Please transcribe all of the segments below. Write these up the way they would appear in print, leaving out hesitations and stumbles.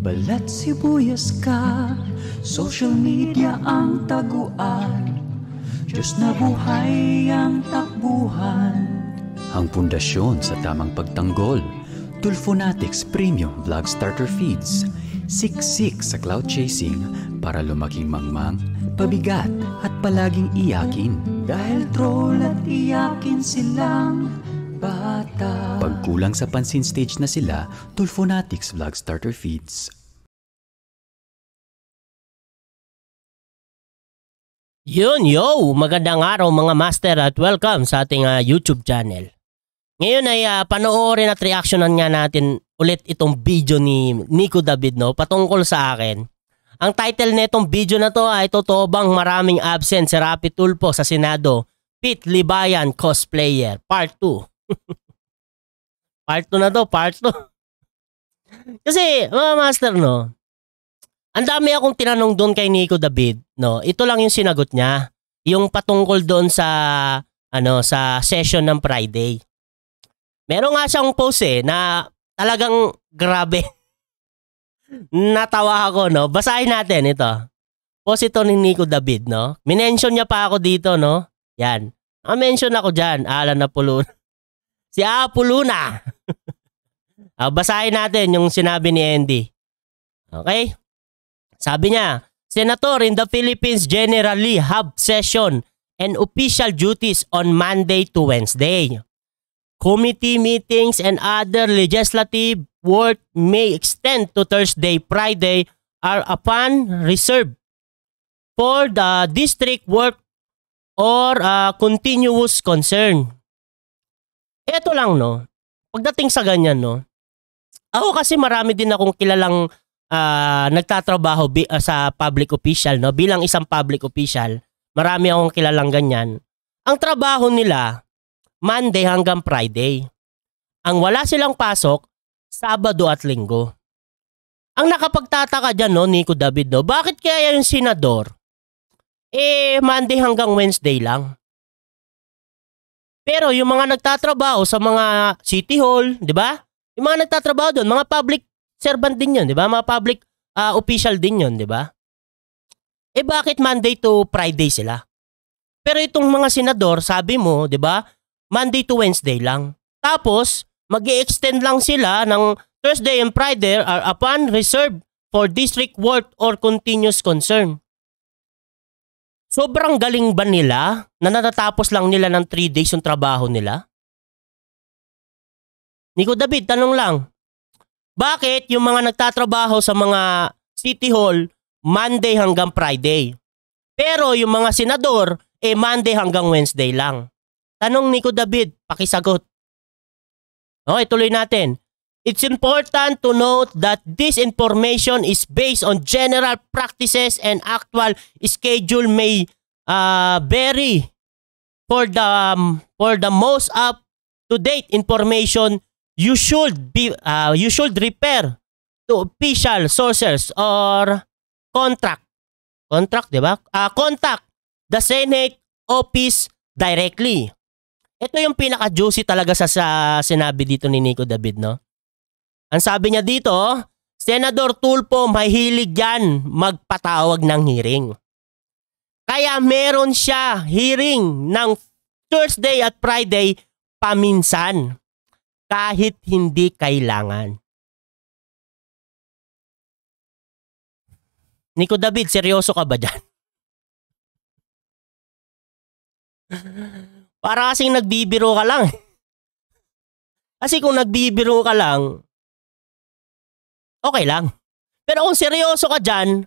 Balat sibuyas ka, social media ang taguan, Diyos na buhay ang takbuhan. Ang pundasyon sa tamang pagtanggol, Tulfonatics Premium Vlog Starter Feeds. Siksik sa cloud chasing para lumaking mangmang, pabigat at palaging iyakin. Dahil troll at iyakin silang bata. Pagkulang sa pansin stage na sila, Tulfonatics Vlog Starter Feeds. Yun, yo! Magandang araw mga master at welcome sa ating YouTube channel. Ngayon ay panoorin at reactionan nga natin ulit itong video ni Nico David, no, patungkol sa akin. Ang title nitong video na to ay totoo bang maraming absent si Rapi Tulfo sa Senado? Pete Libayan cosplayer, part 2. Part 2 na to, part 2. Kasi mga master, no, ang dami akong tinanong doon kay Nico David, no. Ito lang yung sinagot niya, yung patungkol doon sa sa session ng Friday. Meron nga siyang post na talagang grabe. Natawa ako, no. Basahin natin ito. Post ito ni Nico David, no. Minention niya pa ako dito, no. Yan. Mention ako diyan, Alan Apoluna. Si Apoluna. Basahin natin yung sinabi ni Andy. Okay? Sabi niya, Senator in the Philippines generally have session and official duties on Monday to Wednesday. Committee meetings and other legislative work may extend to Thursday, Friday are upon reserve for the district work or continuous concern. Ito lang, no. Pagdating sa ganyan, no. Ako kasi marami din akong kilalang nagtatrabaho sa public official, no, bilang isang public official. Marami akong kilalang ganyan. Ang trabaho nila Monday hanggang Friday. Ang wala silang pasok Sabado at Linggo. Ang nakapagtataka diyan, no, Nico David, no, bakit kaya yung senador Monday hanggang Wednesday lang? Pero yung mga nagtatrabaho sa mga city hall, 'di ba? Yung mga nagtatrabaho doon, mga public servant din 'yon, 'di ba? Mga public official din 'yon, 'di ba? Bakit Monday to Friday sila? Pero itong mga senador, sabi mo, 'di ba? Monday to Wednesday lang. Tapos, mag-i-extend lang sila ng Thursday and Friday are upon reserve for district work or continuous concern. Sobrang galing ba nila na natatapos lang nila ng 3 days yung trabaho nila? Nico David, tanong lang. Bakit yung mga nagtatrabaho sa mga city hall Monday hanggang Friday? Pero yung mga senador, Monday hanggang Wednesday lang. Tanong Nico David, pakisagot. Okay, tuloy natin. It's important to note that this information is based on general practices and actual schedule may vary. For the most up-to-date information, you should refer to official sources or contact, 'di ba? Contact the Senate office directly. Ito yung pinaka-juicy talaga sa sinabi dito ni Nico David, no? Ang sabi niya dito, Senador Tulfo mahilig yan magpatawag ng hearing. Kaya meron siya hearing ng Thursday at Friday paminsan, kahit hindi kailangan. Nico David, seryoso ka ba dyan? Para kasing nagbibiro ka lang. Kasi kung nagbibiro ka lang, okay lang. Pero kung seryoso ka dyan,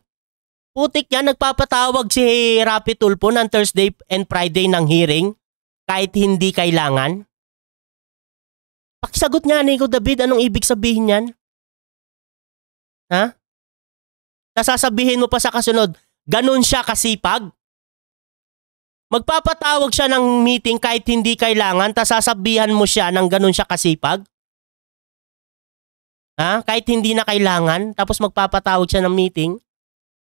putik yan, nagpapatawag si Rapi Tulfo ng Thursday and Friday ng hearing kahit hindi kailangan. Pakisagot nga, Nico David, anong ibig sabihin yan? Ha? Nasasabihin mo pa sa kasunod, ganun siya kasipag? Magpapatawag siya ng meeting kahit hindi kailangan, tas sasabihan mo siya ng ganun siya kasipag? Ha? Kahit hindi na kailangan, tapos magpapatawag siya ng meeting,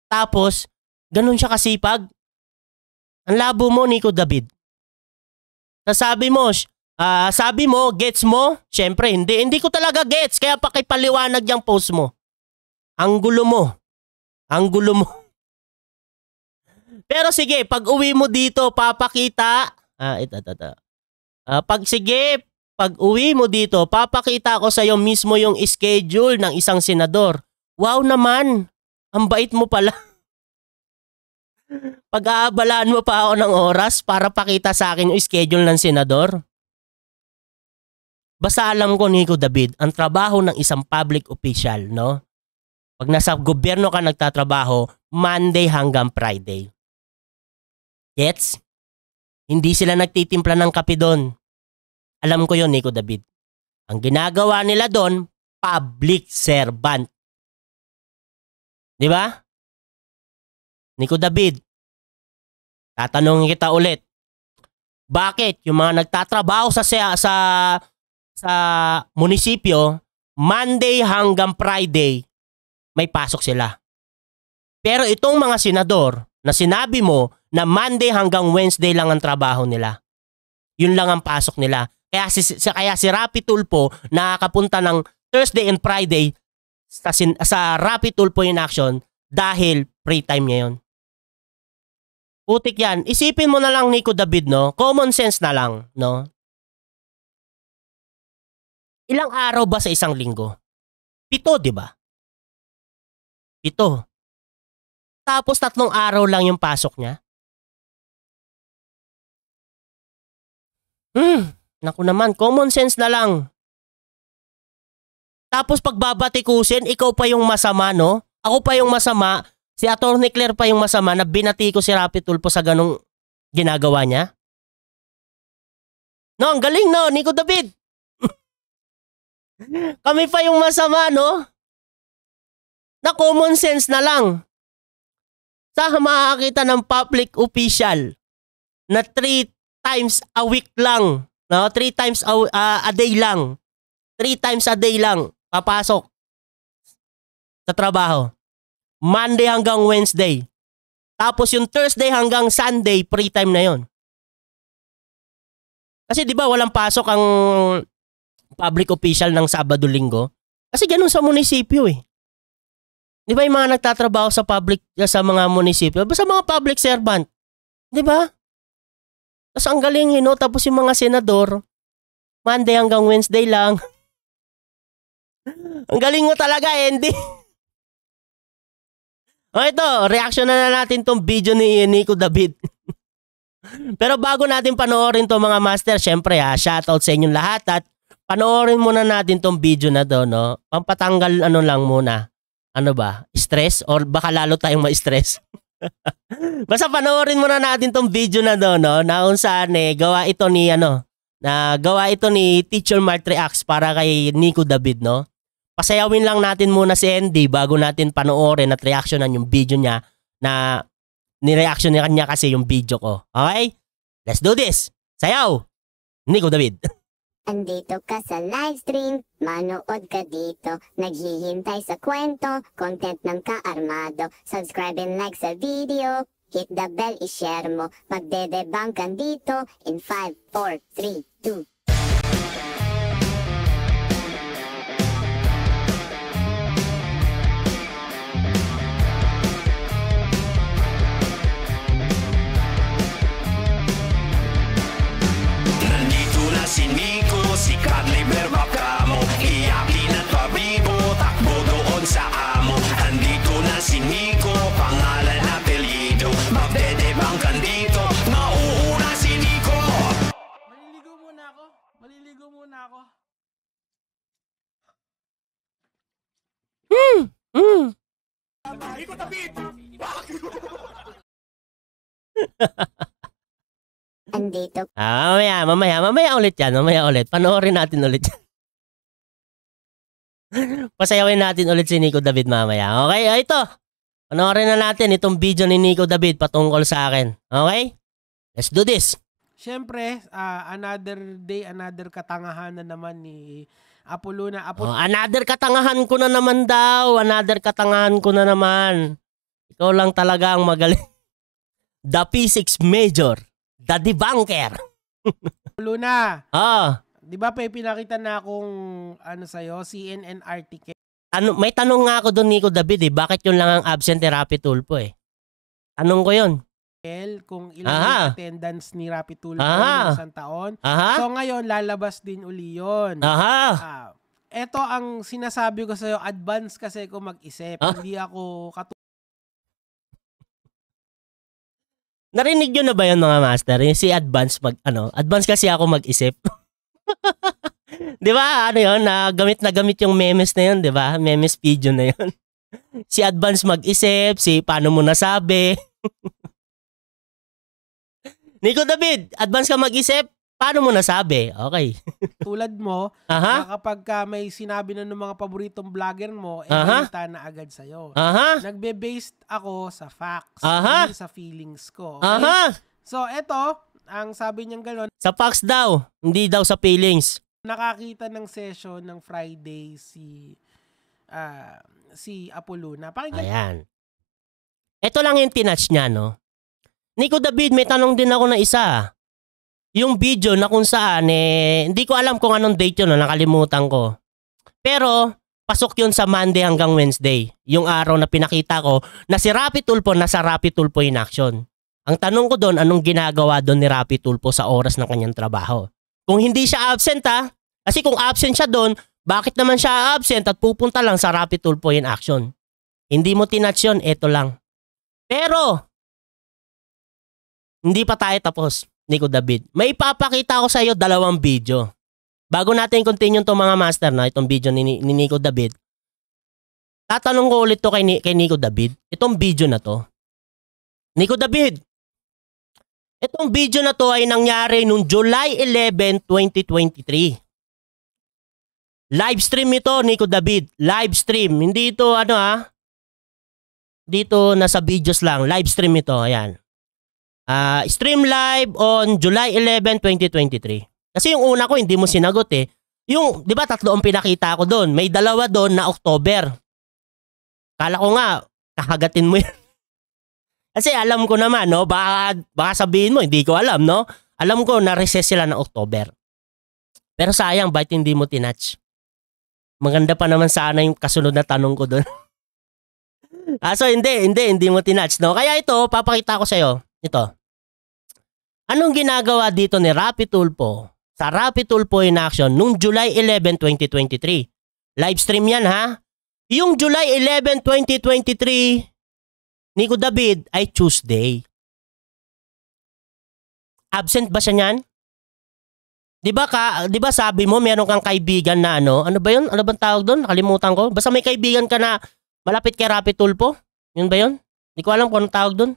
tapos ganun siya kasipag? Ang labo mo, Nico David. Sabi mo, gets mo? Siyempre, hindi ko talaga gets, kaya pakipaliwanag yung post mo. Ang gulo mo. Ang gulo mo. Pero sige, pag uwi mo dito, papakita. Pag uwi mo dito, papakita ko sa'yo mismo yung schedule ng isang senador. Wow naman. Ang bait mo pala. Pag-aabalaan mo pa ako ng oras para pakita sa akin yung schedule ng senador. Basta alam ko, Nico David, ang trabaho ng isang public official, no? Pag nasa gobyerno ka nagtatrabaho, Monday hanggang Friday. Gets? Hindi sila nagtitimpla ng kape doon. Alam ko yun, Nico David. Ang ginagawa nila doon, public servant. Di ba? Nico David, tatanungin kita ulit. Bakit yung mga nagtatrabaho sa munisipyo, Monday hanggang Friday, may pasok sila? Pero itong mga senador na sinabi mo na Monday hanggang Wednesday lang ang trabaho nila, yun lang ang pasok nila. Kaya si Rapi Tulfo nakakapunta ng Thursday and Friday sa Rapi Tulfo in action dahil free time niya yun. Putik yan. Isipin mo na lang, Nico David, no? Common sense na lang, no? Ilang araw ba sa isang linggo? 7, di ba? 7. Tapos 3 araw lang yung pasok niya? Naku naman, common sense na lang. Tapos pagbabatikusin, ikaw pa yung masama, no? Ako pa yung masama. Si Atty. Claire pa yung masama na binati ko si Rapi Tulfo sa ganong ginagawa niya. No, ang galing, no, Nico David. Kami pa yung masama, no? Na common sense na lang. Saan makakita ng public official na 3 times a week lang, no? 3 times a day lang. 3 times a day lang papasok sa trabaho. Monday hanggang Wednesday. Tapos yung Thursday hanggang Sunday, free time na yon. Kasi di ba walang pasok ang public official ng Sabado-Linggo? Kasi ganun sa munisipyo eh. Di ba yung mga nagtatrabaho sa mga munisipyo? Basta mga public servant. Di ba? Tapos ang galing, tapos yung mga senador, Monday hanggang Wednesday lang. Ang galing mo talaga, Andy. O ito, reaction na natin tong video ni Nico David. Pero bago natin panoorin to mga master, syempre shoutout sa inyong lahat at panoorin muna natin tong video na to, no? Pampatanggal lang muna. Ano ba? Stress? Or baka lalo tayong ma-stress? Basta panoorin muna natin tong video na to, no? Na kung saan gawa ito ni Teacher Mart Reacts para kay Nico David, no? Pasayawin lang natin muna si Andy bago natin panoorin at reactionan yung video niya na ni-reaction niya kasi yung video ko. Okay? Let's do this! Sayaw! Nico David. Andito ka sa livestream, manood ka dito. Naghihintay sa kwento, content ng kaarmado. Subscribe and like sa video, hit the bell, i-share mo. Magdedebang kan dito in 5, 4, 3, 2. Si Nico, si Carly Berbacamo, iyakin at pabibo, takbo doon sa amo. Andito na si Nico, pangalan na apelyido, magdedebang kan dito, mauuna si Nico. Maliligo muna ako. Nico David! Andito Mamaya ulit yan. Mamaya ulit. Panoorin natin ulit. Pasayawin natin ulit si Nico David mamaya. Okay? Ito. Panoorin na natin itong video ni Nico David patungkol sa akin. Okay? Let's do this. Siyempre, another day, another katangahan na naman ni Apo Luna. Another katangahan ko na naman daw. Another katangahan ko na naman. Ikaw lang talaga ang magaling. The P6 Major. The Debunker. Luna. Ah. Di ba pinakita na akong sa'yo, CNN article. May tanong nga ako doon, Nico David eh. Bakit yun lang ang absent ni Rapi Tulfo eh? Tanong ko yun. Kung ilan yung attendance ni Rapi Tulfo ng isang taon. So ngayon, lalabas din uli yun. Ito ang sinasabi ko sa'yo, advance kasi ako mag-isip. Hindi ako Narinig nyo na ba yun mga master? Yung si advance advance kasi ako mag-isip. Di ba? Ano yun? Gamit na gamit yung memes na yun, di ba? Memes video na yun. Si advance mag-isip, si paano mo nasabi. Nico David, advance ka mag-isip, paano mo nasabi? Okay. tulad mo, na kapag may sinabi na ng mga paboritong vlogger mo, balita na agad sa'yo. Nagbe-based ako sa facts, hindi sa feelings ko. Okay? So, eto, ang sabi niyang gano'n. Sa facts daw, hindi daw sa feelings. Nakakita ng session ng Friday si Apoluna. Ayan. Ito lang yung tinatch niya, no? Nico David, may tanong din ako na isa. Yung video na kung saan, hindi ko alam kung anong date yun, nakalimutan ko. Pero, pasok yun sa Monday hanggang Wednesday. Yung araw na pinakita ko na si Rapi Tulfo nasa Rapi Tulfo in action. Ang tanong ko doon, anong ginagawa doon ni Rapi Tulfo sa oras ng kanyang trabaho? Kung hindi siya absent kasi kung absent siya doon, bakit naman siya absent at pupunta lang sa Rapi Tulfo in action? Hindi mo tinatch yun, eto lang. Pero, hindi pa tayo tapos, Nico David. May ipapakita ko sa iyo 2 video. Bago natin continue itong mga master na itong video ni Nico David, tatanong ko ulit to kay Nico David. Itong video na to. Nico David, itong video na to ay nangyari noong July 11, 2023. Live stream ito, Nico David. Live stream. Hindi ito dito nasa videos lang. Live stream ito. Ayan. Stream live on July 11, 2023. Kasi yung una ko hindi mo sinagot eh. Yung, di ba 3 ang pinakita ko doon. May 2 doon na October. Kala ko nga, kakagatin mo yan. Kasi alam ko naman, no? Baka sabihin mo, hindi ko alam, no? Alam ko na-recess sila ng October. Pero sayang, bakit hindi mo tinatch? Maganda pa naman sana yung kasunod na tanong ko doon. So hindi mo tinatch, no? Kaya ito, papakita ko sa'yo. Ito. Anong ginagawa dito ni Rapi Tulfo sa Rapi Tulfo in action nung July 11, 2023? Live stream yan, ha? Yung July 11, 2023, Nico David, ay Tuesday. Absent ba siya niyan? Di ba sabi mo meron kang kaibigan na ano ba yun? Ano bang tawag doon? Nakalimutan ko. Basta may kaibigan ka na malapit kay Rapi Tulfo. Yun ba yun? Hindi ko alam kung anong tawag doon.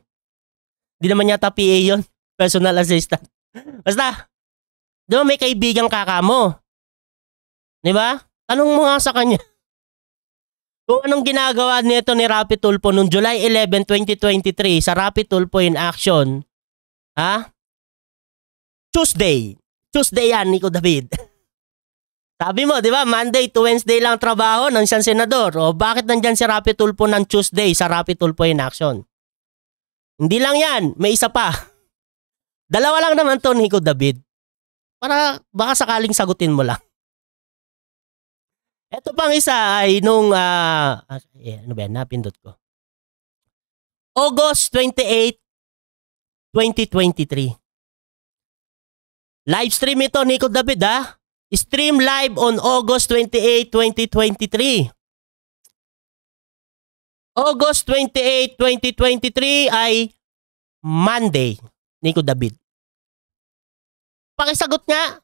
Di naman yata PA yun. Personal assistant. Basta, di ba may kaibigan kakamo? Di ba? Tanong mo nga sa kanya. Kung anong ginagawa nito ni Rapi Tulfo noong July 11, 2023 sa Rapi Tulfo in action. Tuesday yan, Nico David. Sabi mo, di ba? Monday to Wednesday lang trabaho ng isang senador. O bakit nandyan si Rapi Tulfo ng Tuesday sa Rapi Tulfo in action? Hindi lang yan. May isa pa. 2 lang naman to, Nico David. Para baka sakaling sagutin mo lang. Ito pang isa ay nung, ano ba yan? Napindot ko. August 28, 2023. Live stream ito, Nico David, ha? Stream live on August 28, 2023. August 28, 2023 ay Monday, Nico David. Pakisagot nga.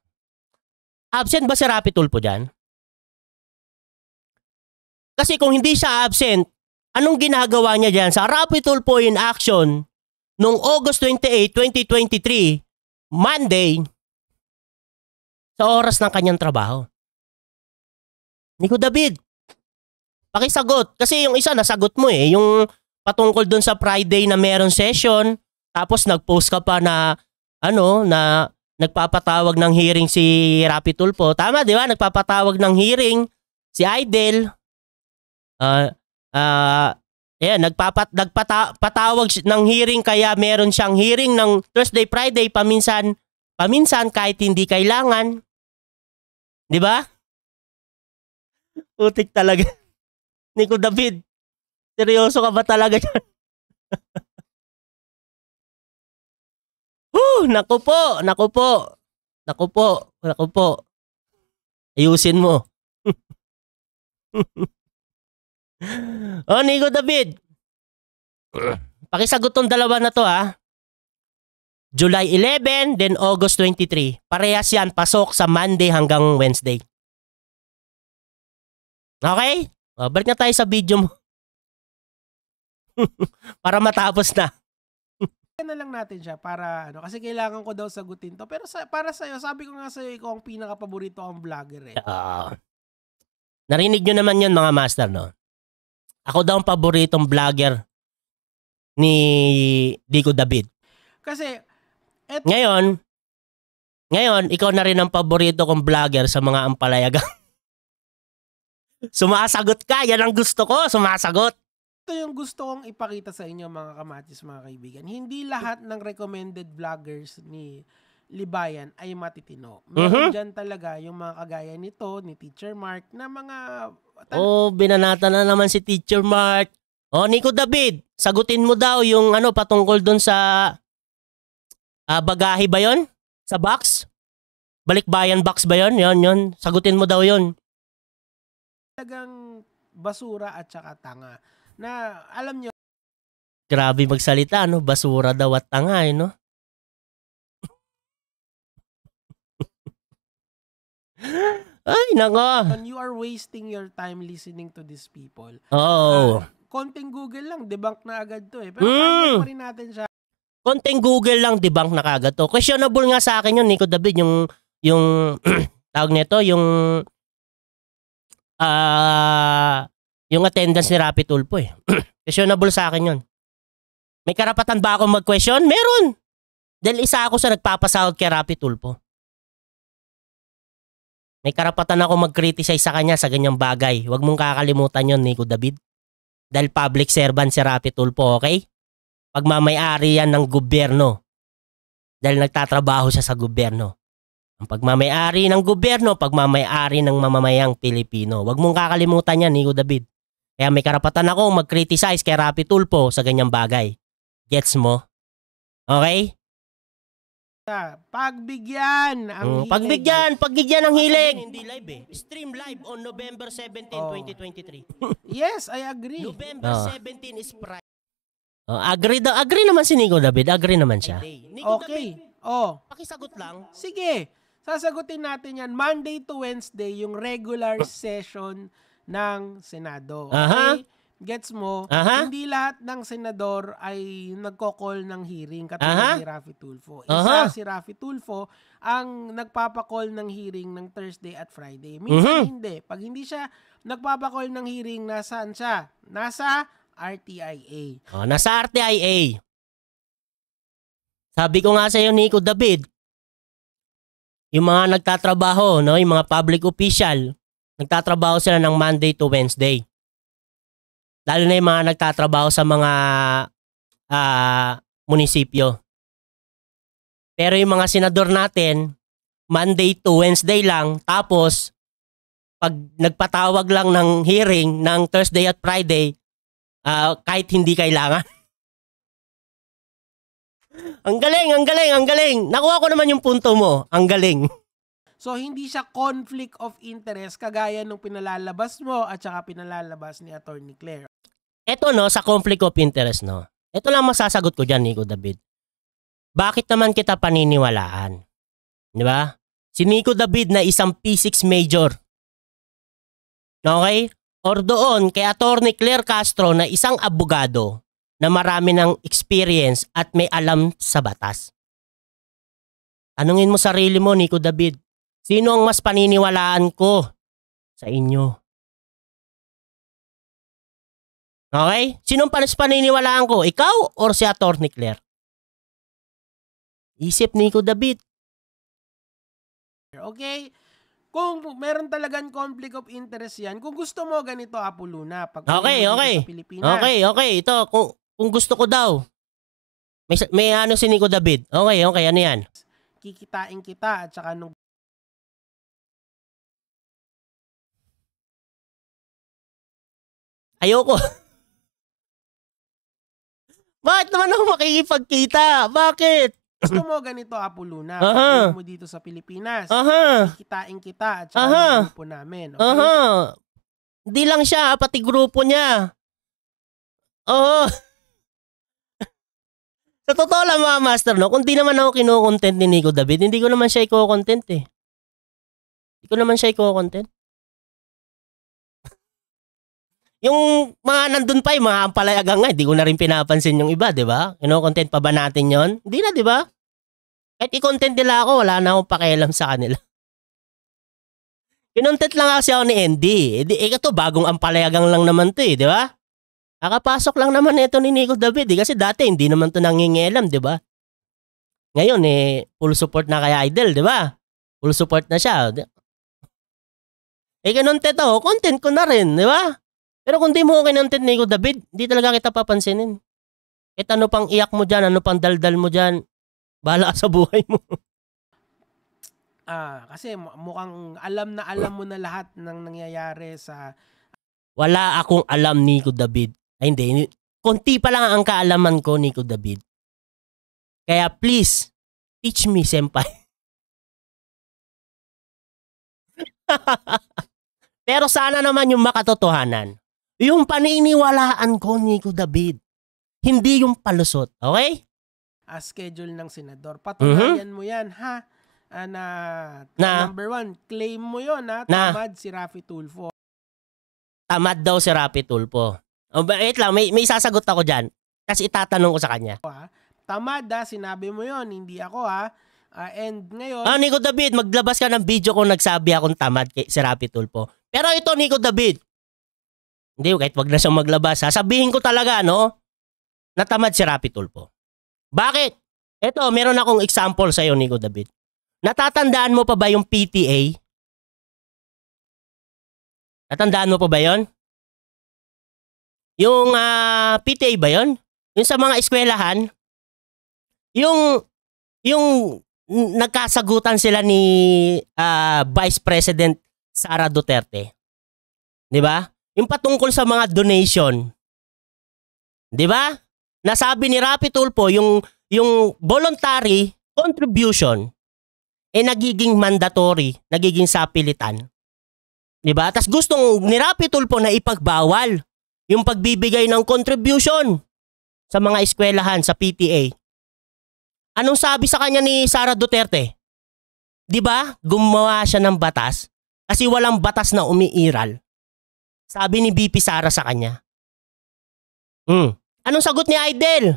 Absent ba si Rapi Tulfo dyan? Kasi kung hindi siya absent, anong ginagawa niya dyan sa Rapi Tulfo in action noong August 28, 2023, Monday, sa oras ng kanyang trabaho? Nico David, pakisagot. Kasi yung isa nasagot mo eh. Yung patungkol dun sa Friday na meron session, tapos nag-post ka pa na na nagpapatawag ng hearing si Rapi Tulfo. Tama, di ba? Nagpapatawag ng hearing si Idel. Nagpapatawag ng hearing kaya meron siyang hearing ng Thursday, Friday, paminsan kahit hindi kailangan. Di ba? Utik talaga. Nico David, seryoso ka ba talaga dyan? Naku po. Ayusin mo. Nico David. Pakisagot tong dalawa na to ha. July 11, then August 23. Parehas yan, pasok sa Monday hanggang Wednesday. Okay? Balik na tayo sa video mo. Para matapos na. Na lang natin siya para kasi kailangan ko daw sagutin to. Pero para sa'yo, sabi ko nga sa'yo, ikaw ang pinaka-paborito kong vlogger eh. Narinig nyo naman yun mga master, no? Ako daw ang paboritong vlogger ni Nico David. Kasi, Ngayon, ikaw na rin ang paborito kong vlogger sa mga ampalayagang. Sumasagot ka, yan ang gusto ko, sumasagot. Ito yung gusto kong ipakita sa inyo mga kamatis, mga kaibigan. Hindi lahat ng recommended vloggers ni Libayan ay matitino. Meron dyan talaga yung mga kagaya nito, ni Teacher Mark, na mga... binanata na naman si Teacher Mark. Nico David, sagutin mo daw yung patungkol dun sa bagahe ba yon? Sa box? Balikbayan box ba yon? Yon. Sagutin mo daw yon. Talagang basura at saka tanga. Na alam nyo, grabe magsalita, no? Basura daw at tanga, no? Ay, nako. You are wasting your time listening to these people. Konting Google lang, debunk na agad to eh. Pero pa rin natin siya. Konting Google lang, debunk na agad to. Questionable nga sa akin yun, Nico David, yung tawag nito, yung attendance ni Rapi Tulfo eh. Questionable sa akin yun. May karapatan ba akong mag-question? Meron. Dahil isa ako sa nagpapasahod kay Rapi Tulfo. May karapatan ako mag-criticize sa kanya sa ganyang bagay. Huwag mong kakalimutan yun, Nico David. Dahil public servant si Rapi Tulfo, okay? Pagmamayari yan ng gobyerno. Dahil nagtatrabaho siya sa gobyerno. Ang pagmamayari ng gobyerno, pagmamayari ng mamamayang Pilipino. Huwag mong kakalimutan yan, Nico David. Kaya may karapatan ako mag-criticize kay Rapi Tulfo sa ganyang bagay. Gets mo? Okay? Pagbigyan ang pagbigyan ng hilig. Hindi live eh. Stream live on November 17, 2023. Yes, I agree. November 17 is Friday. Agree naman si Nico David. Agree naman siya. Okay. Pakisagot lang. Sige. Sasagutin natin yan Monday to Wednesday, yung regular session ng Senado. Okay? Gets mo? Hindi lahat ng senador ay nagko-call ng hearing katulad ni Rafi Tulfo. Isa si Rafi Tulfo ang nagpapa-call ng hearing ng Thursday at Friday. Minsan hindi. Pag hindi siya nagpapa-call ng hearing, nasaan siya? Nasa RTIA. Nasa RTIA. Sabi ko nga sa iyo, Nico David, yung mga nagtatrabaho, no, yung mga public official, nagtatrabaho sila ng Monday to Wednesday. Lalo na yung mga nagtatrabaho sa mga munisipyo. Pero yung mga senador natin, Monday to Wednesday lang, tapos pag nagpatawag lang ng hearing ng Thursday at Friday, kahit hindi kailangan. Ang galing. Nakuha ko naman yung punto mo. Ang galing. So, hindi siya conflict of interest kagaya nung pinalalabas mo at saka pinalalabas ni Attorney Claire. Ito no, sa conflict of interest no. Ito lang masasagot ko dyan, Nico David. Bakit naman kita paniniwalaan? Di ba? Si Nico David na isang P6 major. Okay? Or doon kay Attorney Claire Castro na isang abogado na marami ng experience at may alam sa batas. Tanungin mo sarili mo, Nico David. Sino ang mas paniniwalaan ko sa inyo? Okay? Sino ang mas paniniwalaan ko? Ikaw or si Attorney Claire? Isip, Nico David. Okay? Kung meron talagang conflict of interest yan, kung gusto mo ganito, Apo Luna. Okay. Sa Pilipinas. Okay. Ito, kung gusto ko daw. May ano si Nico David. Okay. Ano yan? Kikitain kita at saka nung Ayoko. Bakit naman ako makikipagkita? Bakit? Gusto mo ganito, Apoluna. Pagkain mo dito sa Pilipinas. Kikitain kita at saka ang grupo namin. Okay? Hindi lang siya, pati grupo niya. Sa totoo lang mga master, no? Kung di naman ako kino-content ni Nico David, hindi ko naman siya i-content eh. Hindi ko naman siya i-content. Yung mga nandun pa, yung mga ampalayagang nga, hindi ko na rin pinapansin yung iba, di ba? Kino-content pa ba natin yon? Hindi na, di ba? Kahit i-content nila ako, wala na akong pakialam sa kanila. Kinontent lang kasi ako ni Andy. Ito, bagong ampalayagang lang naman to eh, di ba? Nakapasok lang naman ito ni Nico David eh, kasi dati hindi naman to nangingialam, di ba? Ngayon eh, full support na kay Idol, di ba? Full support na siya. Kinontent ako, content ko na rin, di ba? Pero kung di mo kinontent Nico David, di talaga kita papansinin. Kahit ano pang iyak mo dyan, ano pang daldal mo dyan, bahala sa buhay mo. Kasi mukhang alam mo na lahat ng nangyayari sa... Wala akong alam, Nico David. Ay hindi, konti pa lang ang kaalaman ko, Nico David. Kaya please, teach me, senpai. Pero sana naman yung makatotohanan. Yung paniniwalaan ko, Nico David. Hindi yung palusot, okay? Schedule ng senador. Patunayan mo yan, ha? Number 1, claim mo yon ha? Tamad si Raffy Tulfo. Tamad daw si Raffy Tulfo. Wait lang, may sasagot ako dyan. Kasi itatanong ko sa kanya. Tamad ha, sinabi mo yon, hindi ako ha. And ngayon... Nico David, maglabas ka ng video kung nagsabi akong tamad si Raffy Tulfo. Pero ito, Nico David, hindi, kahit wag na siyang maglabas. Sabihin ko talaga, no? Natamad si Raffy Tulfo. Bakit? Ito, meron akong example sa'yo, Nico David. Natatandaan mo pa ba yung PTA? Natandaan mo pa ba yon? Yung PTA ba yon? Yung sa mga eskwelahan? Yung nagkasagutan sila ni Vice President Sara Duterte. Di ba? Yung patungkol sa mga donation. Di ba? Nasabi ni Raffy Tulfo yung voluntary contribution nagiging mandatory, nagiging sapilitan. Di ba? Tas gustong ni Raffy Tulfo na ipagbawal yung pagbibigay ng contribution sa mga eskwelahan, sa PTA. Anong sabi sa kanya ni Sara Duterte? Di ba? Gumawa siya ng batas kasi walang batas na umiiral. Sabi ni BP Sara sa kanya. Anong sagot ni Idol?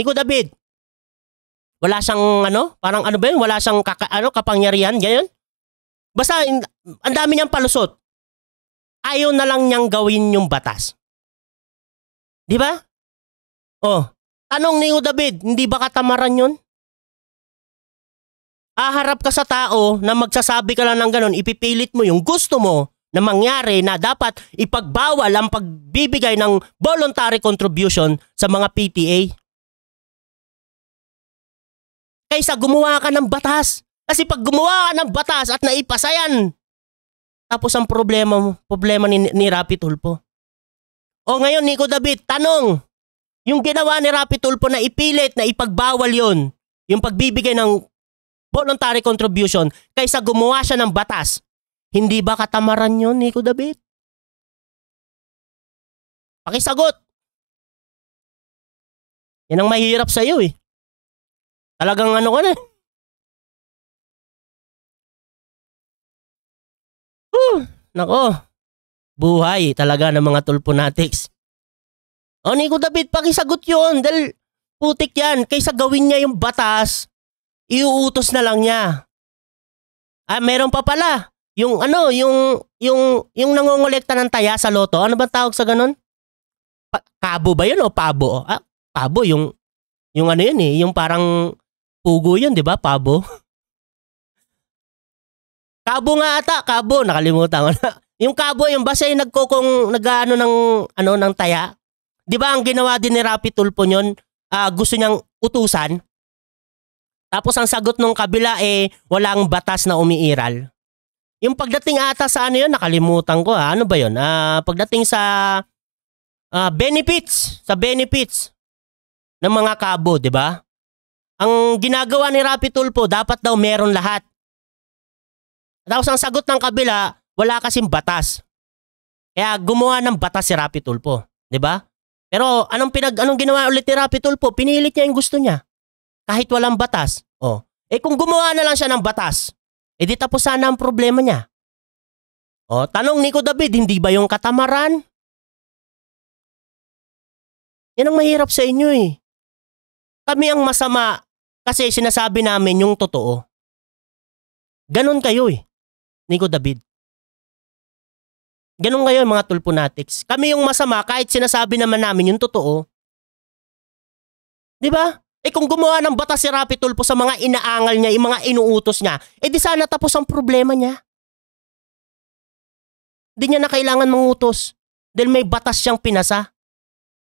Nico David. Wala siyang parang ba yun? Wala siyang kapangyarihan, ganyan? Basta ang dami niyang palusot. Ayaw na lang niyang gawin yung batas. Di ba? Tanong ni David, hindi ba katamaran yun? Haharap ka sa tao na magsasabi ka lang ng ganun, ipipilit mo yung gusto mo na mangyari na dapat ipagbawal ang pagbibigay ng voluntary contribution sa mga PTA. Kaysa gumawa ka ng batas. Kasi pag gumawa ka ng batas at naipasa yan, tapos ang problema ni Raffy Tulfo. Ngayon, Nico David, tanong, yung ginawa ni Raffy Tulfo na ipilit na ipagbawal yon, yung pagbibigay ng voluntary contribution, kaysa gumawa siya ng batas, hindi ba katamaran yon, Nico David? Pakisagot. Yan ang mahirap sa iyo eh. Talagang ka na. Nako. Buhay talaga ng mga tulponatics. Nico David, pakisagot yun. Dahil putik yan. Kaysa gawin niya yung batas, iuutos na lang niya. Meron pa pala. Yung nangongolekta ng taya sa loto. Ano ba tawag sa ganun? Kabo ba yun o pabo? Pabo, yung yun eh. Yung parang pugo yun, di ba? Pabo. Kabo nga ata. Kabo, nakalimutan ko na. Yung kabo, yung basta yung ng taya. Di ba ang ginawa din ni Raffy Tulfo yun, gusto niyang utusan. Tapos ang sagot ng kabila walang batas na umiiral. Yung pagdating ata sa ano yun, nakalimutan ko ha. Ano ba yun? Pagdating sa benefits. Sa benefits ng mga kabo, di ba? Ang ginagawa ni Rapi Tulfo, dapat daw meron lahat. Tapos ang sagot ng kabila, wala kasing batas. Kaya gumawa ng batas si Rapi Tulfo, di ba? Pero anong ginawa ulit ni Rapi Tulfo? Pinilit niya yung gusto niya. Kahit walang batas. Oh. Kung gumawa na lang siya ng batas, di tapos sana ang problema niya. Oh, tanong Nico David, hindi ba yung katamaran? Yan ang mahirap sa inyo eh. Kami ang masama kasi sinasabi namin yung totoo. Ganon kayo eh, Nico David. Ganon kayo mga Tulfonatics. Kami yung masama kahit sinasabi naman namin yung totoo. Di ba? Kung gumawa ng batas si Rapi Tulfo sa mga inaangal niya, yung mga inuutos niya, di sana tapos ang problema niya. Di niya na kailangan mangutos dahil may batas siyang pinasa.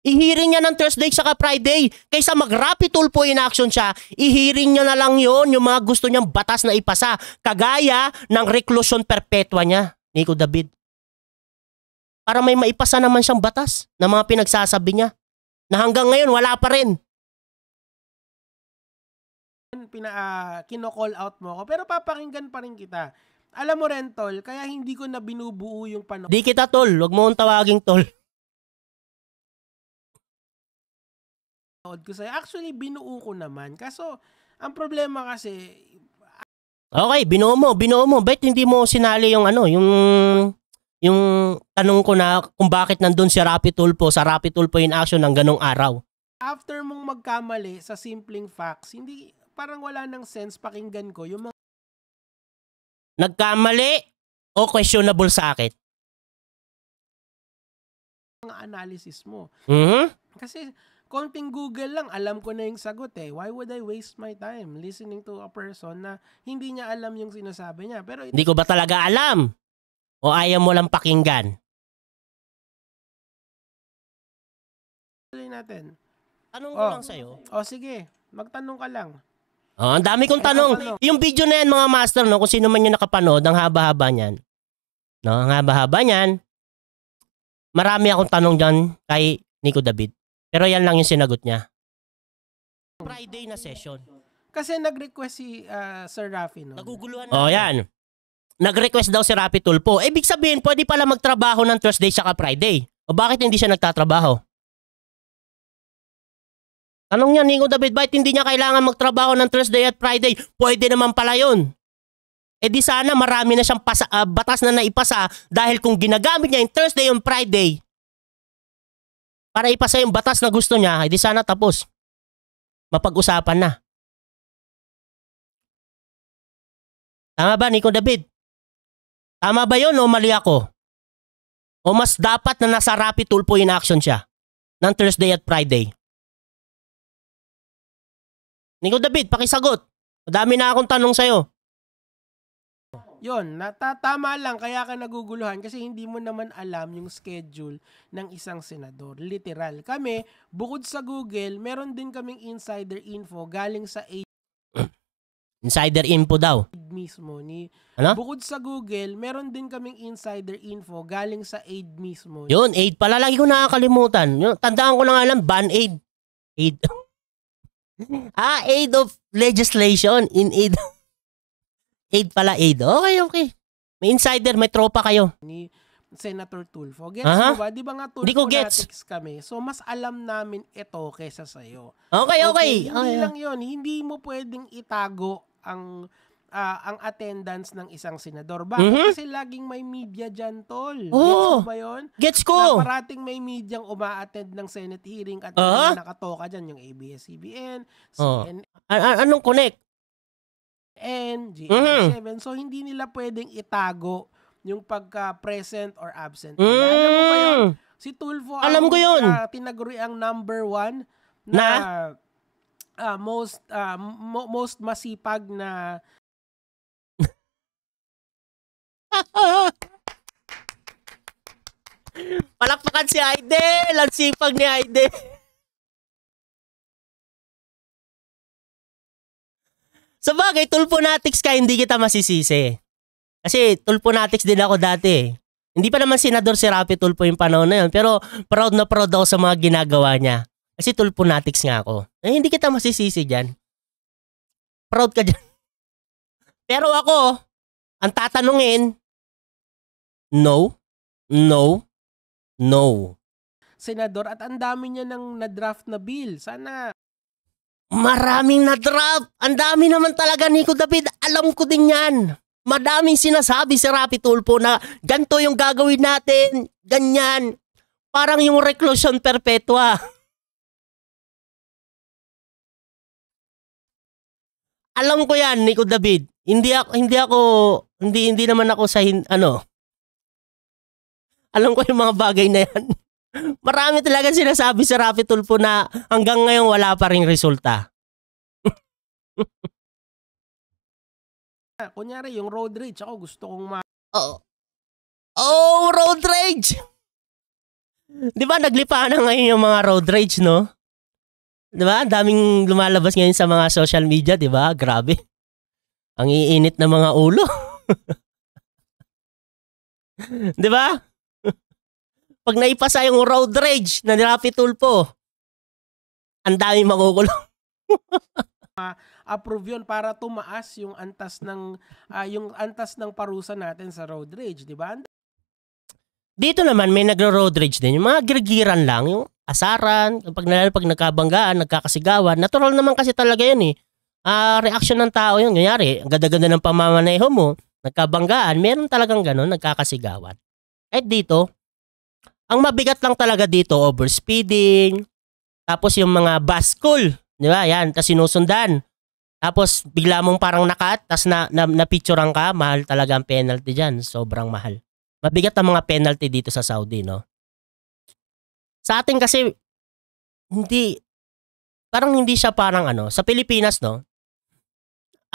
I-hearing niya ng Thursday saka Friday. Kaysa mag-Rapi Tulfo in action siya, i-hearing niya na lang yon yung mga gusto niyang batas na ipasa. Kagaya ng reclusion perpetua niya, Nico David. Para may maipasa naman siyang batas na mga pinagsasabi niya. Na hanggang ngayon wala pa rin. Kino-call out mo ako pero papakinggan pa rin kita. Alam mo rin tol, kaya hindi ko na binubuo yung panood. Di kita tol, wag mo akong tawaging tol. Ko sa'yo. Actually binuo ko naman. Kaso ang problema kasi okay, binuo mo. Bakit hindi mo sinali yung yung tanong ko na kung bakit nandun si Rapi Tulfo sa Rapi Tulfo in action ng ganong araw? After mong magkamali sa simpleng facts, hindi parang wala nang sense pakinggan ko yung mga nagkamali o questionable sa akin? Mga analysis mo. Mm-hmm. Kasi konting Google lang, alam ko na yung sagot eh. Why would I waste my time listening to a person na hindi niya alam yung sinasabi niya? Pero hindi ko ba talaga alam? O ayaw mo lang pakinggan? Tuloy natin. Tanong ko lang sa'yo. Sige. Magtanong ka lang. Ang dami kong tanong. Yung video na yan mga master, no, kung sino man yung nakapanood, ang haba-haba niyan. No, ang haba-haba niyan. Marami akong tanong dyan kay Nico David. Pero yan lang yung sinagot niya. Friday na session. Kasi nag-request si Sir Rafi, no? Naguguluhan na. Yan. Nag-request daw si Rapi Tulfo. Ibig sabihin, pwede pala magtrabaho ng Thursday saka Friday. O bakit hindi siya nagtatrabaho? Tanong niya, Nico David, bakit hindi niya kailangan magtrabaho ng Thursday at Friday? Pwede naman pala yun. Di sana marami na siyang batas na naipasa dahil kung ginagamit niya yung Thursday and Friday para ipasa yung batas na gusto niya, di sana tapos. Mapag-usapan na. Tama ba, Nico David? Tama ba yun o mali ako? O mas dapat na nasa Rapi Tulfo in action siya ng Thursday at Friday? Nico David, pakisagot. Madami na akong tanong sa'yo. Yun, tama lang kaya ka naguguluhan kasi hindi mo naman alam yung schedule ng isang senador. Literal. Kami, bukod sa Google, meron din kaming insider info galing sa aid Insider info daw. Mismo. Ano? Bukod sa Google, meron din kaming insider info galing sa aid mismo. Yun, aid pala. Lagi ko nakakalimutan. Tandaan ko lang alam, ban aid. Aid. Aid of legislation in aid. Aid pala, aid. Okay. May insider, may tropa kayo. Ni Senator Tulfo. Gets mo ba? Di ba nga Tulfonatics kami? So, mas alam namin ito kesa sa'yo. Okay. Hindi lang yun. Hindi mo pwedeng itago ang attendance ng isang senador. Bakit? Kasi laging may media dyan, tol. Gets mo ba yun? Gets ko. Na parating may medyang uma-attend ng Senate hearing at nakatoka dyan yung ABS-CBN, CNN. Anong connect? GMA7. So, hindi nila pwedeng itago yung pagka-present or absent. Alam mo ba yun? Si Tulfo, alam ko yun. Tinaguri ang number 1 na most masipag na palakpakan si Aidel. Ang sipag ni Aidel. Sa bagay, Tulfonatics ka, hindi kita masisisi. Kasi Tulfonatics din ako dati. Hindi pa naman senador si Rapi Tulfo yung panahon na yun. Pero proud na proud ako sa mga ginagawa niya. Kasi Tulfonatics nga ako. Eh, hindi kita masisisi dyan. Proud ka dyan. Pero ako, ang tatanungin, no, no, no. Senador at ang dami niya ng na-draft na bill. Sana maraming na-draft. Ang dami naman talaga, Nico David. Alam ko din yan. Madaming sinasabi si Rapi Tulfo na ganito yung gagawin natin. Ganyan. Parang yung reclusion perpetua. Alam ko yan, Nico David. Hindi naman ako sa Alam ko yung mga bagay na yan. Marami talaga sinasabi si Rapi Tulfo na hanggang ngayon wala pa ring resulta. Kunyari, yung road rage, ako gusto kong road rage! Di ba, naglipa na ngayon yung mga road rage, no? Di ba? Daming lumalabas ngayon sa mga social media, di ba? Grabe. Ang iinit na mga ulo. Di ba? Pag naipasa yung road rage na ni Rapi Tulfo, ang daming makukulong. Approve yun para tumaas yung antas ng parusa natin sa road rage, di ba? Dito naman may nagro-road rage din. Yung mga girgiran lang, yung asaran, pag nagkabanggaan, nagkakasigawan, natural naman kasi talaga yun eh. Reaction ng tao yun. Kunyari, ang ganda-ganda ng pamamaneho mo, nagkabanggaan, meron talagang ganun, nagkakasigawan. At dito, ang mabigat lang talaga dito, overspeeding, tapos yung mga bus school, di ba? Yan, tapos sinusundan. Tapos bigla mong parang nakat, tapos na-picturean ka, mahal talaga ang penalty dyan. Sobrang mahal. Mabigat ang mga penalty dito sa Saudi, no? Sa atin kasi, parang hindi siya parang sa Pilipinas, no?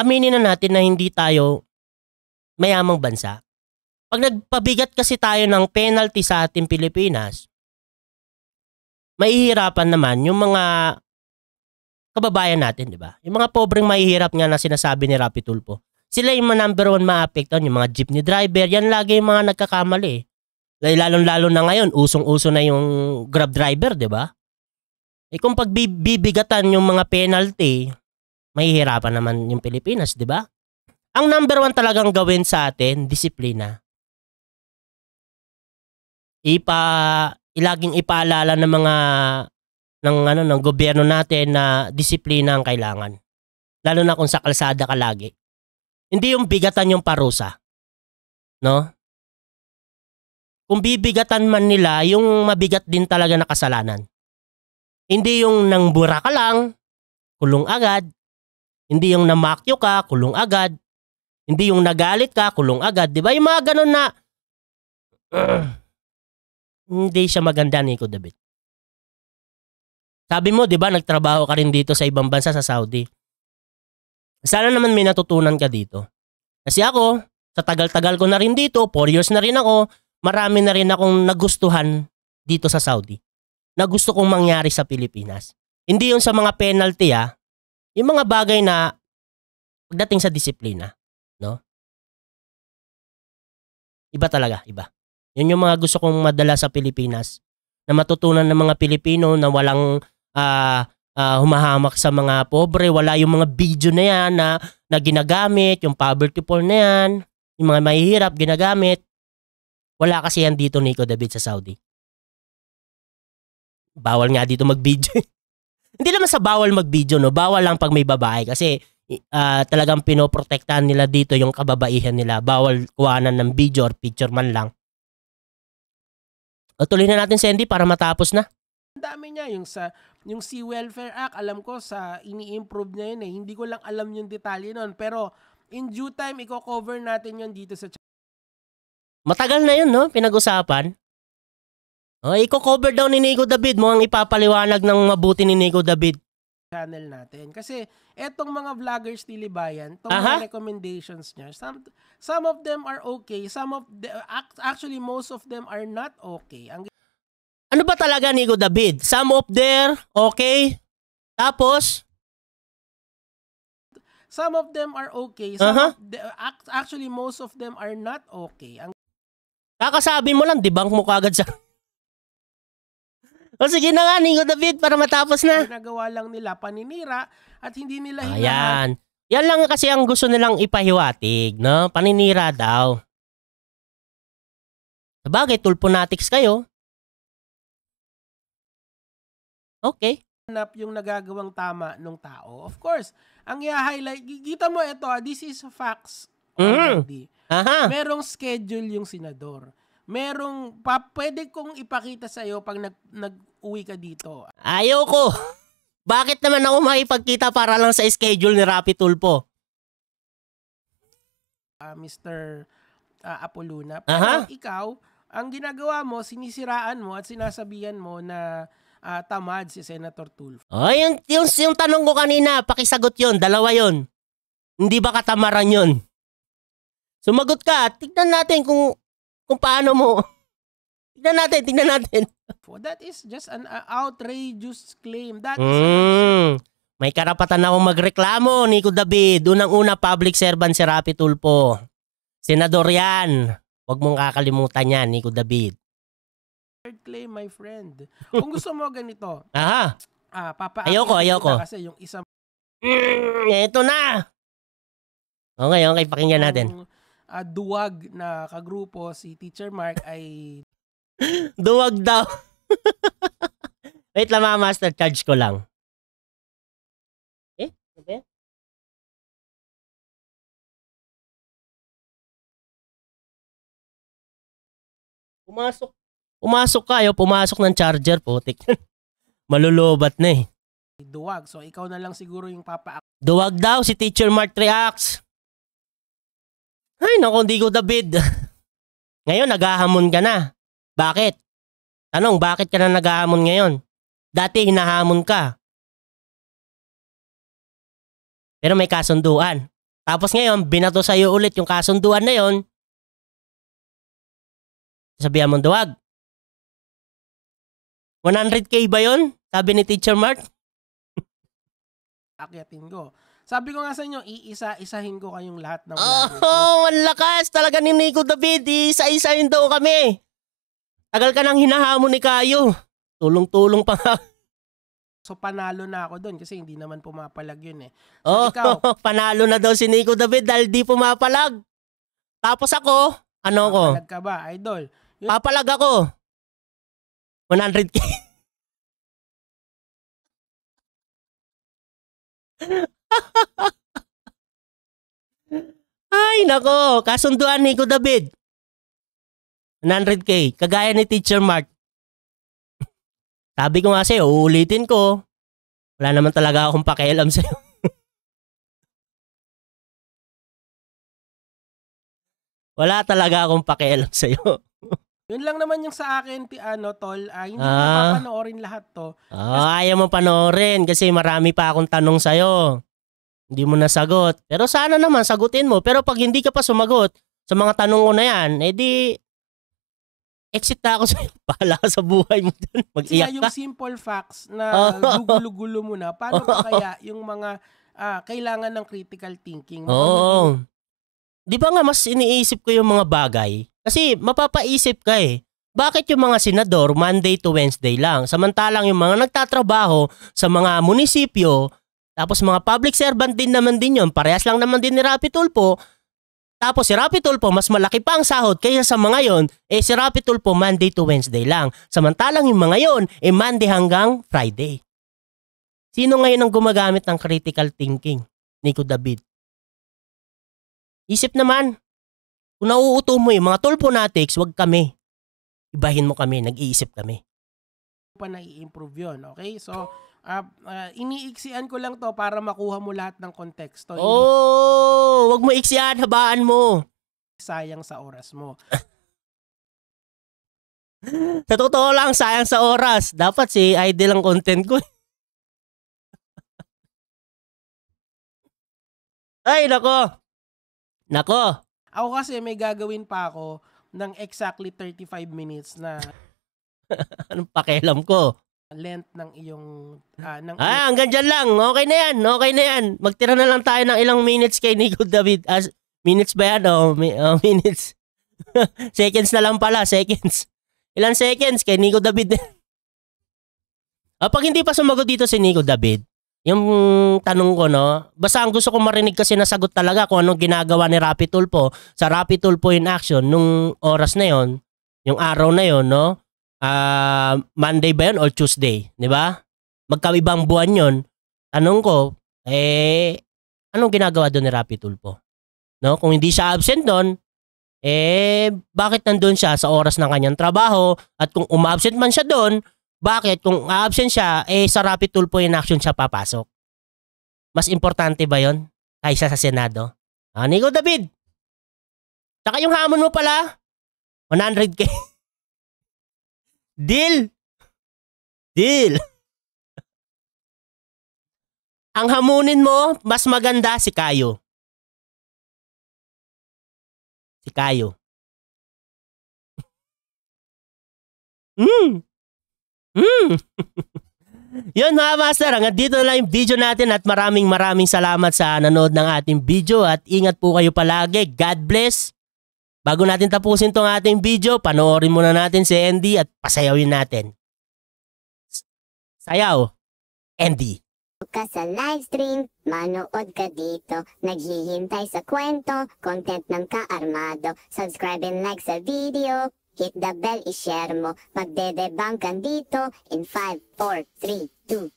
Aminin na natin na hindi tayo mayamang bansa. Pag nagpabigat kasi tayo ng penalty sa ating Pilipinas, mahihirapan naman yung mga kababayan natin, di ba? Yung mga pobreng mahihirap nga na sinasabi ni Rapi Tulfo. Sila yung number one ma-apektuhan, yung mga jeepney driver, yan lagi yung mga nagkakamali. Lalong-lalo na ngayon, usong-uso na yung Grab driver, di ba? Eh kung pagbibigatan yung mga penalty, mahihirapan naman yung Pilipinas, di ba? Ang number one talagang gawin sa atin, disiplina. Ilaging ipaalala ng mga ng gobyerno natin na disiplina ang kailangan. Lalo na kung sa kalsada ka lagi. Hindi yung bigatan yung parusa. No? Kung bibigatan man nila, yung mabigat din talaga na kasalanan. Hindi yung nangbura ka lang, kulong agad. Hindi yung namakyo ka, kulong agad. Hindi yung nagalit ka, kulong agad. Di ba? Yung mga ganun na hindi siya maganda, Nico David. Sabi mo, di ba, nagtrabaho ka rin dito sa ibang bansa sa Saudi. Sana naman may natutunan ka dito. Kasi ako, sa tagal-tagal ko na rin dito, 4 years na rin ako, marami na rin akong nagustuhan dito sa Saudi. Na gusto kong mangyari sa Pilipinas. Hindi yung sa mga penalty yung mga bagay na pagdating sa disiplina. No? Iba talaga, iba. Yun yung mga gusto kong madala sa Pilipinas. Na matutunan ng mga Pilipino na walang humahamak sa mga pobre, wala yung mga video na yan na ginagamit, yung poverty porn na yan, yung mga mahihirap ginagamit. Wala kasi yan dito, Nico David, sa Saudi. Bawal nga dito mag-video. Hindi naman sa bawal mag-video, no? Bawal lang pag may babae kasi talagang pinoprotektahan nila dito yung kababaihan nila. Bawal kuhanan ng video or picture man lang. O tuloy na natin, Sandy, para matapos na. Ang dami niya, yung Sea Welfare Act, alam ko sa ini-improve niya yun eh. Hindi ko lang alam yung detalye nun. Pero in due time, i-cover natin yun dito sa channel. Matagal na yun, no? Pinag-usapan. I-cover daw ni Nico David. Mukhang ipapaliwanag ng mabuti ni Nico David. Channel natin. Kasi etong mga vloggers Tilibayan, itong mga recommendations niya, some of them are okay. Actually, most of them are not okay. Ano ba talaga, Nico David? Some of them, okay? Tapos? some of them are okay. Actually, most of them are not okay. Kakasabi mo lang, debunk mo kagad sa... O sige na nga, Nico David, para matapos na. Nagawa lang nila paninira at hindi nila Ayan. Yan lang kasi ang gusto nilang ipahiwatig, no? Paninira daw. Sabagay, tulponatics kayo. Okay. Hanap yung nagagawang tama ng tao. Of course, ang i-highlight, kita mo ito, this is facts already. Merong schedule yung senador. Pwede kong ipakita sa'yo pag nag-uwi ka dito. Ayoko. Bakit naman ako makipagkita para lang sa schedule ni Rapi Tulfo? Mr. Apoluna. Pero ikaw, ang ginagawa mo, sinisiraan mo at sinasabihan mo na tamad si Senator Tulfo. Yung tanong ko kanina, pakisagot yun. Dalawa yun. Hindi ba katamaran yun? Sumagot ka. Tignan natin kung paano mo. Tignan natin. That is just an outrageous claim. That is May karapatan akong magreklamo, Nico David. Unang-una, public servant si Rapi Tulfo. Senador yan. Huwag mong kakalimutan yan, Nico David. Third claim, my friend. Kung gusto mo ganito. Ayoko. Kasi yung isang... Ito na. Okay, pakinggan natin. Duwag na kagrupo si Teacher Mark ay... Duwag daw. Wait lang, master. Charge ko lang. Okay? Pumasok kayo, pumasok ng charger po. Malulubat na eh. Duwag. So, ikaw na lang siguro yung Duwag daw si Teacher Mark Reacts. Ay, naku, Nico David. Ngayon, naghahamon ka na. Bakit? Tanong, bakit ka na naghahamon ngayon? Dati, hinahamon ka. Pero may kasunduan. Tapos ngayon, binato sa'yo ulit yung kasunduan na yon. Sabihan mong duwag. 100K ba yon? Sabi ni Teacher Mark. Akyatin ko. Sabi ko nga sa inyo, iisa-isahin ko kayong lahat ng ang lakas talaga ni Nico David. Isa-isahin daw kami. Tagal ka nang hinahamon ni Kayo. Tulong-tulong pa nga. So panalo na ako doon kasi hindi naman pumapalag yun eh. So ikaw, panalo na daw si Nico David dahil di pumapalag. Tapos ako, ano ko? Papalag ka ba, idol? Papalag ako. 100K. Ay, nako. Kasunduan Nico David. 100K. Kagaya ni Teacher Mark. Sabi ko nga sa'yo, uulitin ko. Wala naman talaga akong pakialam sa'yo. Wala talaga akong pakialam sa'yo. Yun lang naman yung sa akin, tol. Hindi mo papanoorin lahat to. Ayaw mo panoorin kasi marami pa akong tanong sa'yo. Hindi mo nasagot. Pero sana naman sagutin mo. Pero pag hindi ka pa sumagot sa mga tanong ko na yan, edi exit na ako sa'yo. Bahala ka sa buhay mo dun. Mag-iyak ka. Yung simple facts na gugulo-gulo mo na, paano pa kaya yung mga kailangan ng critical thinking? Oo. Di ba nga mas iniisip ko yung mga bagay? Kasi mapapaisip ka eh. Bakit yung mga senador Monday to Wednesday lang? Samantalang yung mga nagtatrabaho sa mga munisipyo, tapos mga public servant din naman din yun. Parehas lang naman din ni Rapi Tulfo. Tapos si Rapi Tulfo, mas malaki pa ang sahod kaysa sa mga yon, si Rapi Tulfo Monday to Wednesday lang. Samantalang yung mga yon, Monday hanggang Friday. Sino ngayon ang gumagamit ng critical thinking? Nico David. Isip naman. Kung nauuto mo yung mga Tulfonatics, wag kami. Ibahin mo kami, nag-iisip kami. Pa na-i-improve yun, okay? So, iniiksian ko lang to para makuha mo lahat ng konteksto. Wag mo iksian, habaan mo. Sayang sa oras mo. Sa totoo lang, sayang sa oras. Dapat si idol ang content ko. Ay, nako. Ako kasi may gagawin pa ako ng exactly 35 minutes na... Anong pakialam ko? length ng iyong... hanggang dyan lang. Okay na yan. Okay na yan. Magtira na lang tayo ng ilang minutes kay Nico David. Minutes ba yan? Minutes. Seconds na lang pala. Seconds. Ilang seconds kay Nico David. Pag hindi pa sumagot dito si Nico David, yung tanong ko, no? Basta ang gusto ko marinig kasi nasagot talaga kung anong ginagawa ni Rapi Tulfo sa Rapi Tulfo in action nung oras na yon, yung araw na yon, no? Monday ba yun or Tuesday, di ba? Magkaibang buwan yon. Tanong ko, anong ginagawa doon ni Rapi Tulfo? No? Kung hindi siya absent doon, bakit nandun siya sa oras ng kanyang trabaho? At kung umabsent man siya doon, bakit kung absent siya, sa Rapi Tulfo in action siya papasok? Mas importante ba yon kaysa sa Senado? Nico David. Saka yung hamon mo pala, 100K. Deal. Ang hamunin mo, mas maganda si Kayo. Yun mga master, hanggang dito na lang yung video natin at maraming salamat sa nanood ng ating video at ingat po kayo palagi. God bless. Bago natin tapusin tong ating video, panoorin muna natin si Andy at pasayawin natin. Sayaw, Andy. Ka sa livestream, manood ka dito. Naghihintay sa kwento, content ng kaarmado. Subscribe and like sa video. Hit the bell, i-share mo. Magdedebang ka dito in 5, 4, 3, 2.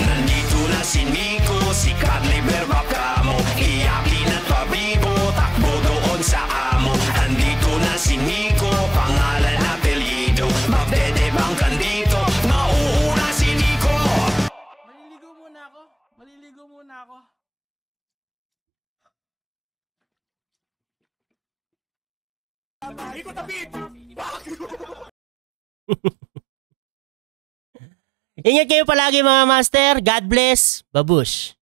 Nandito na si Nico, si Kadli Berbacamo. Iyakin at pabibo, takbo doon sa amo. Nandito na si Nico, pangalan na apelyido. Magdedebang ka dito, mauuna si Nico. Maliligo muna ako. Ingat kayo palagi mga master. God bless. Babush.